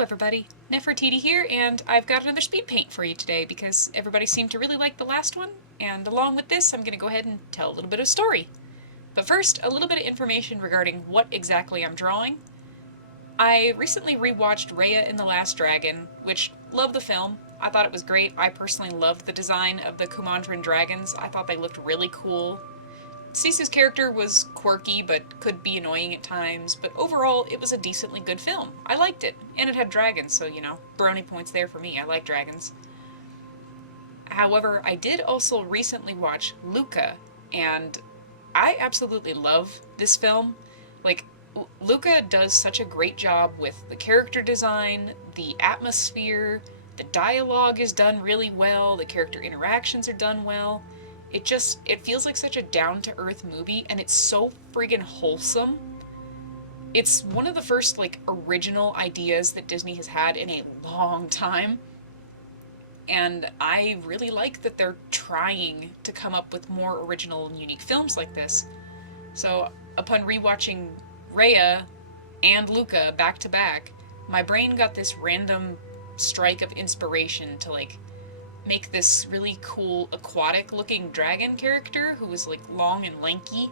Hello everybody, Neffertity here, and I've got another speed paint for you today because everybody seemed to really like the last one, and along with this I'm going to go ahead and tell a little bit of story. But first, a little bit of information regarding what exactly I'm drawing. I recently rewatched Raya and the Last Dragon, which, love the film. I thought it was great. I personally loved the design of the Kumandran dragons. I thought they looked really cool. Sisu's character was quirky but could be annoying at times, but overall it was a decently good film. I liked it, and it had dragons, so brownie points there for me. I like dragons. However, I did also recently watch Luca, and I absolutely love this film. Like, Luca does such a great job with the character design, the atmosphere, the dialogue is done really well, the character interactions are done well. It feels like such a down-to-earth movie, and it's so friggin' wholesome. It's one of the first, original ideas that Disney has had in a long time, and I really like that they're trying to come up with more original and unique films like this. So, upon rewatching Raya and Luca back to back, my brain got this random strike of inspiration to, make this really cool aquatic looking dragon character who was long and lanky.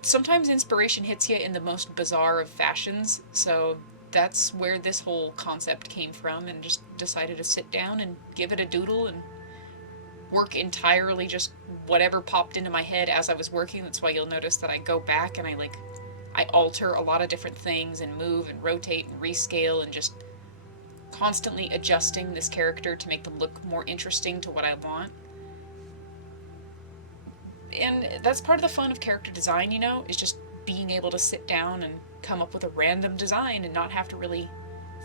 Sometimes inspiration hits you in the most bizarre of fashions, so that's where this whole concept came from, and just decided to sit down and give it a doodle and work entirely just whatever popped into my head as I was working. That's why you'll notice that I go back and I alter a lot of different things and move and rotate and rescale and just constantly adjusting this character to make them look more interesting to what I want. And that's part of the fun of character design, is just being able to sit down and come up with a random design and not have to really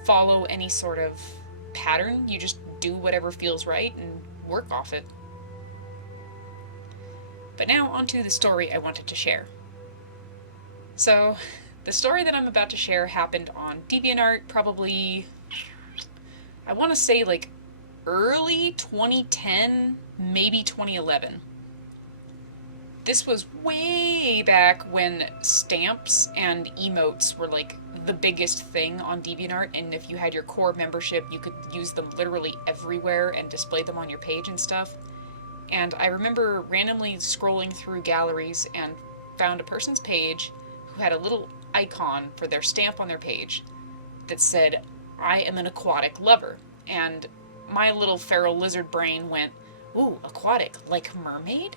follow any sort of pattern. You just do whatever feels right and work off it. But now onto the story I wanted to share. So, the story that I'm about to share happened on DeviantArt probably, I want to say early 2010, maybe 2011. This was way back when stamps and emotes were the biggest thing on DeviantArt, and if you had your core membership, you could use them literally everywhere and display them on your page and stuff. And I remember randomly scrolling through galleries and found a person's page who had a little icon for their stamp on their page that said, "I am an aquatic lover." And my little feral lizard brain went, "Ooh, aquatic, like mermaid?"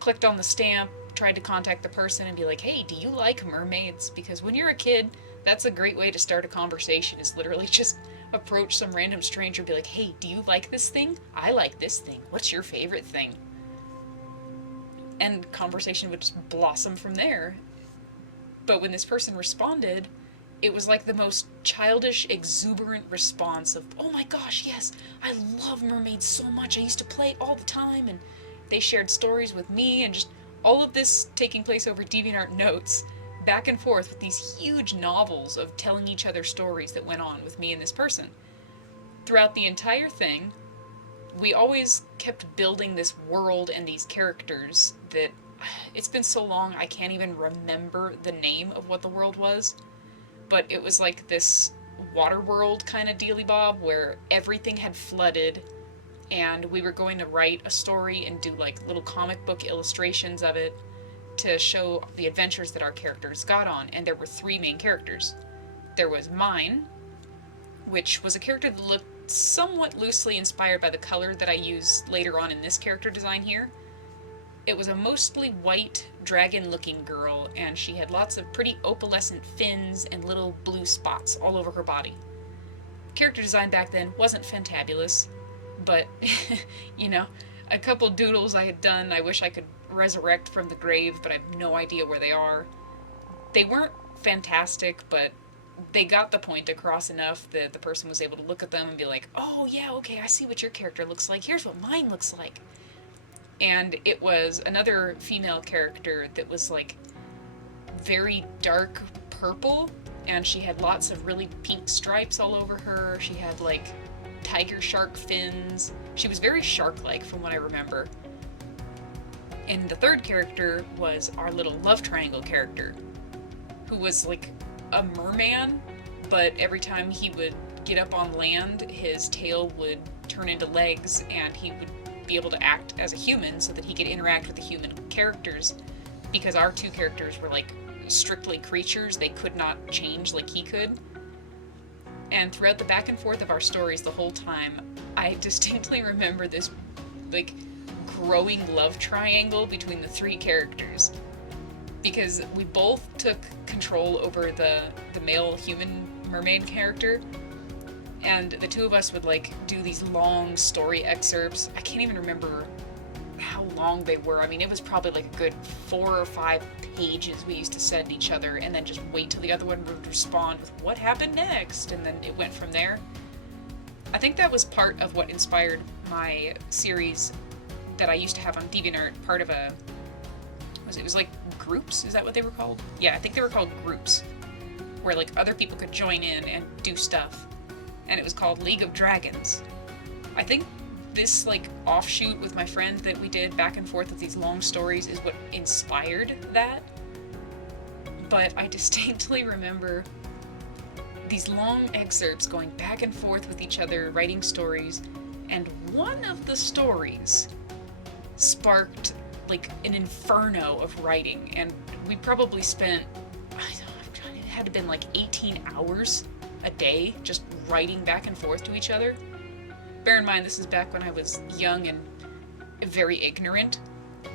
Clicked on the stamp, tried to contact the person and be like, "Hey, do you like mermaids?" Because when you're a kid, that's a great way to start a conversation, is literally just approach some random stranger and be like, "Hey, do you like this thing? I like this thing. What's your favorite thing?" And conversation would just blossom from there. But when this person responded, it was the most childish, exuberant response of, "Oh my gosh, yes, I love mermaids so much. I used to play all the time." And they shared stories with me, and just all of this taking place over DeviantArt notes, back and forth with these huge novels of telling each other stories that went on with me and this person. Throughout the entire thing, we always kept building this world and these characters that, it's been so long I can't even remember the name of what the world was. But it was this water world kind of dealy-bob where everything had flooded, and we were going to write a story and do little comic book illustrations of it to show the adventures that our characters got on. And there were three main characters. There was mine, which was a character that looked somewhat loosely inspired by the color that I use later on in this character design here. It was a mostly white, dragon-looking girl, and she had lots of pretty opalescent fins and little blue spots all over her body. Character design back then wasn't fantabulous, but, a couple doodles I had done I wish I could resurrect from the grave, but I have no idea where they are. They weren't fantastic, but they got the point across enough that the person was able to look at them and be like, "Oh yeah, okay, I see what your character looks like. Here's what mine looks like." And it was another female character that was very dark purple, and she had lots of really pink stripes all over her. She had tiger shark fins. She was very shark-like from what I remember. And the third character was our little love triangle character, who was a merman, but every time he would get up on land, his tail would turn into legs, and he would be able to act as a human so that he could interact with the human characters, because our two characters were like strictly creatures. They could not change like he could. And throughout the back and forth of our stories the whole time, I distinctly remember this like growing love triangle between the three characters, because we both took control over the male human mermaid character, and the two of us would like do these long story excerpts. I can't even remember how long they were. I mean, it was probably like a good 4 or 5 pages we used to send each other, and then just wait till the other one would respond with what happened next, and then it went from there. I think that was part of what inspired my series that I used to have on DeviantArt, part of it was like groups? Is that what they were called? Yeah, I think they were called groups, where like other people could join in and do stuff. And it was called League of Dragons. I think this like offshoot with my friend that we did back and forth with these long stories is what inspired that. But I distinctly remember these long excerpts going back and forth with each other, writing stories, and one of the stories sparked like an inferno of writing, and we probably spent, it had to have been like 18 hours a day just writing back and forth to each other. Bear in mind, this is back when I was young and very ignorant.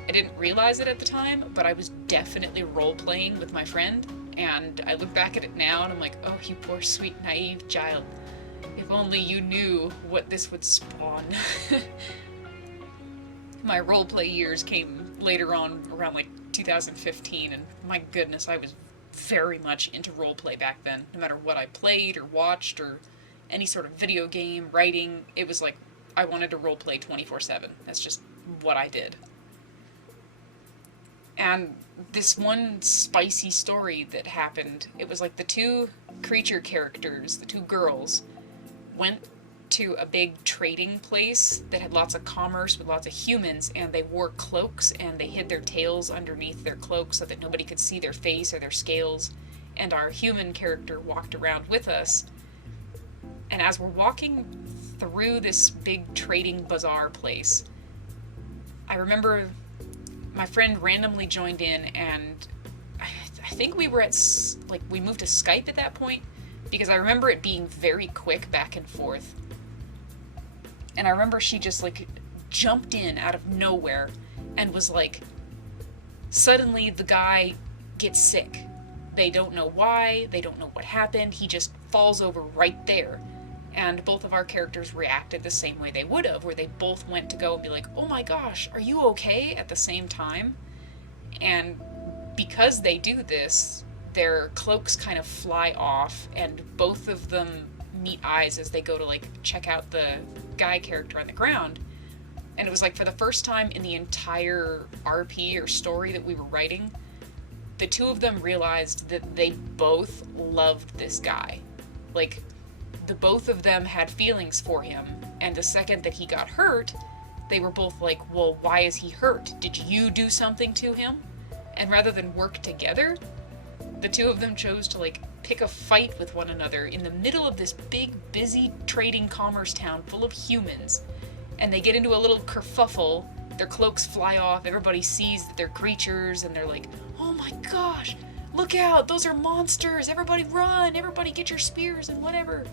I didn't realize it at the time, but I was definitely role-playing with my friend, and I look back at it now and I'm like, oh, you poor sweet naive child. If only you knew what this would spawn. My roleplay years came later on, around like 2015, and my goodness, I was very much into roleplay back then. No matter what I played or watched or any sort of video game, writing, it was like I wanted to roleplay 24/7. That's just what I did. And this one spicy story that happened, it was like the two creature characters, the two girls, went to a big trading place that had lots of commerce with lots of humans, and they wore cloaks and they hid their tails underneath their cloaks so that nobody could see their face or their scales. And our human character walked around with us. And as we're walking through this big trading bazaar place, I remember my friend randomly joined in, and I think we were we moved to Skype at that point, because I remember it being very quick back and forth. And I remember she just like jumped in out of nowhere and was like, suddenly the guy gets sick. They don't know why, they don't know what happened, he just falls over right there. And both of our characters reacted the same way they would have, where they both went to go and be like, oh my gosh, are you okay? At the same time. And because they do this, their cloaks kind of fly off, and both of them meet eyes as they go to like check out the guy character on the ground. And it was like for the first time in the entire RP or story that we were writing, the two of them realized that they both loved this guy. Like, the both of them had feelings for him, and the second that he got hurt, they were both like, well, why is he hurt? Did you do something to him? And rather than work together, the two of them chose to like pick a fight with one another in the middle of this big, busy trading commerce town full of humans. And they get into a little kerfuffle, their cloaks fly off, everybody sees that they're creatures, and they're like, oh my gosh, look out, those are monsters, everybody run, everybody get your spears and whatever.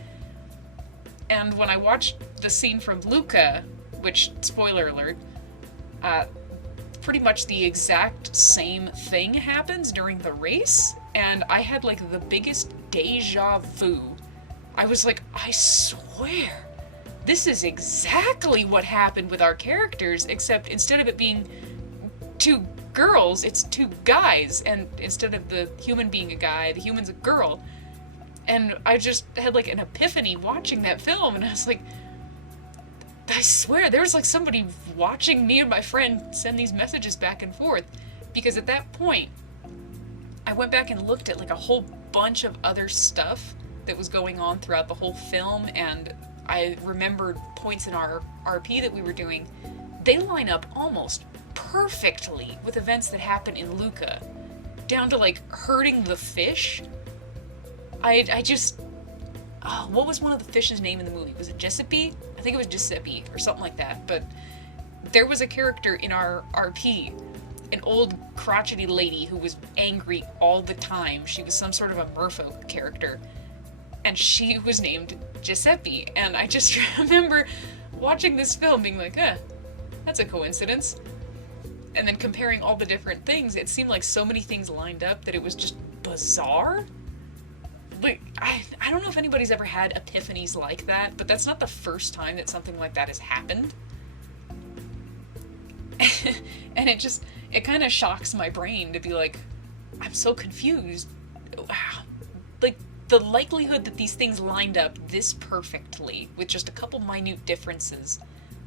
And when I watched the scene from Luca, which, spoiler alert, pretty much the exact same thing happens during the race, and I had like the biggest deja vu. I was like, I swear, this is exactly what happened with our characters, except instead of it being two girls, it's two guys, and instead of the human being a guy, the human's a girl. And I just had like an epiphany watching that film, and I was like, I swear, there was like somebody watching me and my friend send these messages back and forth. Because at that point, I went back and looked at like a whole bunch of other stuff that was going on throughout the whole film, and I remembered points in our RP that we were doing. They line up almost perfectly with events that happen in Luca, down to like hurting the fish. oh, what was one of the fish's name in the movie? Was it Giuseppe? I think it was Giuseppe or something like that. But there was a character in our RP, an old crotchety lady who was angry all the time. She was some sort of a merfolk character, and she was named Giuseppe. And I just remember watching this film being like, that's a coincidence. And then comparing all the different things, it seemed like so many things lined up that it was just bizarre. Like, I don't know if anybody's ever had epiphanies like that, but that's not the first time that something like that has happened. And it kind of shocks my brain to be like, I'm so confused. Wow. Like, the likelihood that these things lined up this perfectly with just a couple minute differences.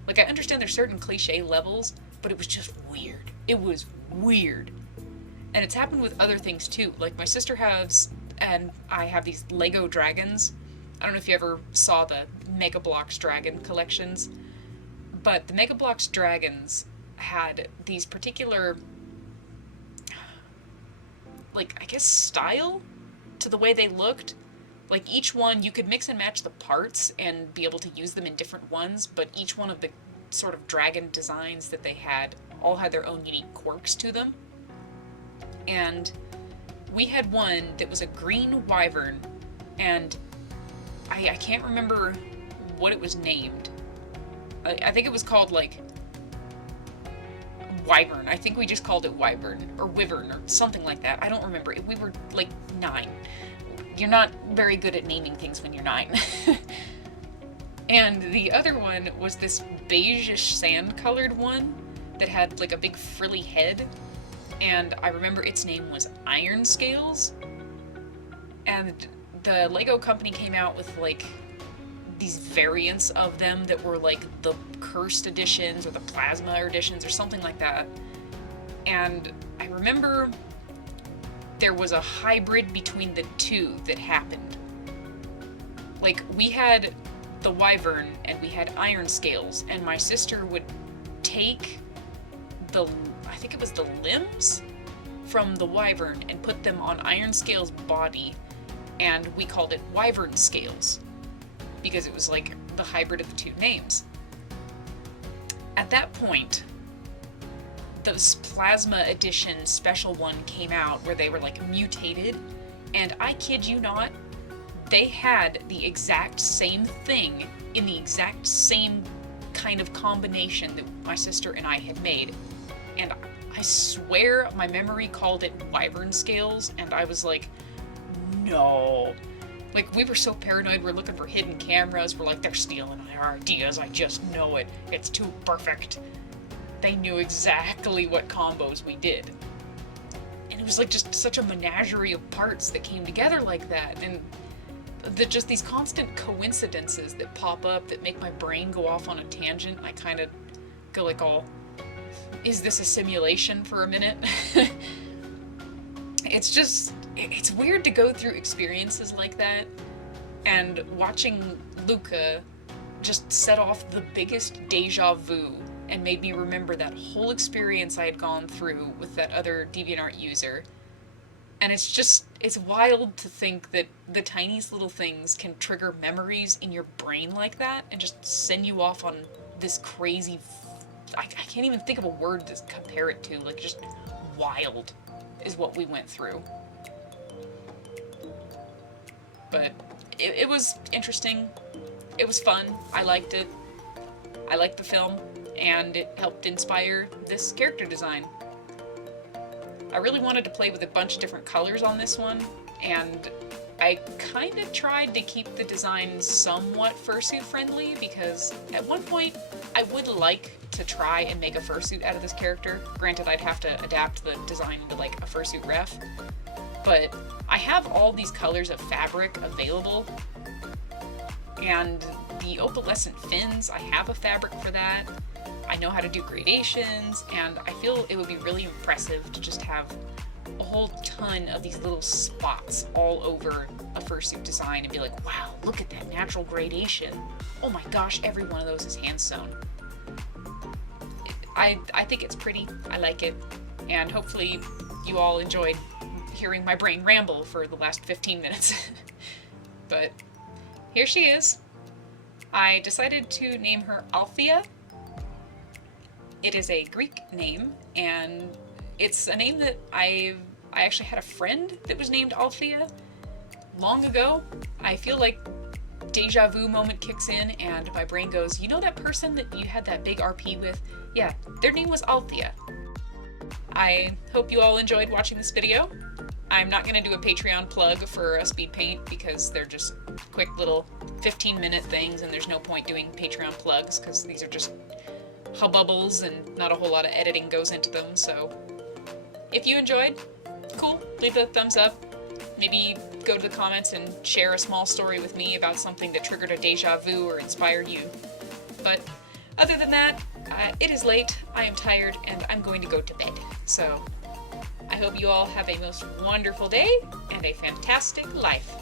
Like, I understand there's certain cliche levels, but it was just weird. It was weird. And it's happened with other things too. Like, my sister has, and I have these Lego dragons. I don't know if you ever saw the Mega Bloks dragon collections, but the Mega Bloks dragons had these particular, like, I guess, style to the way they looked. Like, each one, you could mix and match the parts and be able to use them in different ones, but each one of the sort of dragon designs that they had all had their own unique quirks to them. And we had one that was a green wyvern, and I can't remember what it was named. I think it was called, like, Wyvern. I think we just called it Wyvern, or Wyvern, or something like that. I don't remember. We were, like, 9. You're not very good at naming things when you're 9. And the other one was this beige-ish sand-colored one that had, like, a big frilly head. And I remember its name was Iron Scales. And the Lego company came out with, like, these variants of them that were, like, the Cursed editions or the Plasma editions or something like that. And I remember there was a hybrid between the two that happened. Like, we had the Wyvern and we had Iron Scales, and my sister would take I think it was the limbs from the Wyvern and put them on Iron Scales' body, and we called it Wyvern Scales because it was like the hybrid of the two names. At that point, this Plasma Edition special one came out where they were, like, mutated, and I kid you not, they had the exact same thing in the exact same kind of combination that my sister and I had made. And I swear my memory called it Wyvern Scales, and I was like, no. Like, we were so paranoid, we're looking for hidden cameras, we're like, they're stealing our ideas, I just know it. It's too perfect. They knew exactly what combos we did. And it was like just such a menagerie of parts that came together like that, and just these constant coincidences that pop up that make my brain go off on a tangent. I kind of go like, is this a simulation for a minute? It's weird to go through experiences like that, and watching Luca just set off the biggest deja vu and made me remember that whole experience I had gone through with that other DeviantArt user. And it's wild to think that the tiniest little things can trigger memories in your brain like that and just send you off on this crazy, I can't even think of a word to compare it to, like, just wild is what we went through. But it was interesting. It was fun. I liked it. I liked the film, and it helped inspire this character design. I really wanted to play with a bunch of different colors on this one, and I kind of tried to keep the design somewhat fursuit friendly, because at one point I would like to try and make a fursuit out of this character. Granted, I'd have to adapt the design to, like, a fursuit ref, but I have all these colors of fabric available, and the opalescent fins, I have a fabric for that. I know how to do gradations, and I feel it would be really impressive to just have a whole ton of these little spots all over a fursuit design and be like, wow, look at that natural gradation. Oh my gosh, every one of those is hand sewn. I think it's pretty. I like it, and hopefully you all enjoyed hearing my brain ramble for the last 15 minutes. But Here she is. I decided to name her Althea. It is a Greek name, and it's a name that I actually had a friend that was named Althea long ago. I feel like deja vu moment kicks in and my brain goes, you know that person that you had that big RP with? Yeah, their name was Althea. I hope you all enjoyed watching this video. I'm not going to do a Patreon plug for a SPEEDPAINT because they're just quick little 15-minute things and there's no point doing Patreon plugs because these are just hubbubbles and not a whole lot of editing goes into them. So if you enjoyed, cool, leave a thumbs up. Maybe go to the comments and share a small story with me about something that triggered a deja vu or inspired you. But other than that, it is late, I am tired, and I'm going to go to bed. So I hope you all have a most wonderful day and a fantastic life.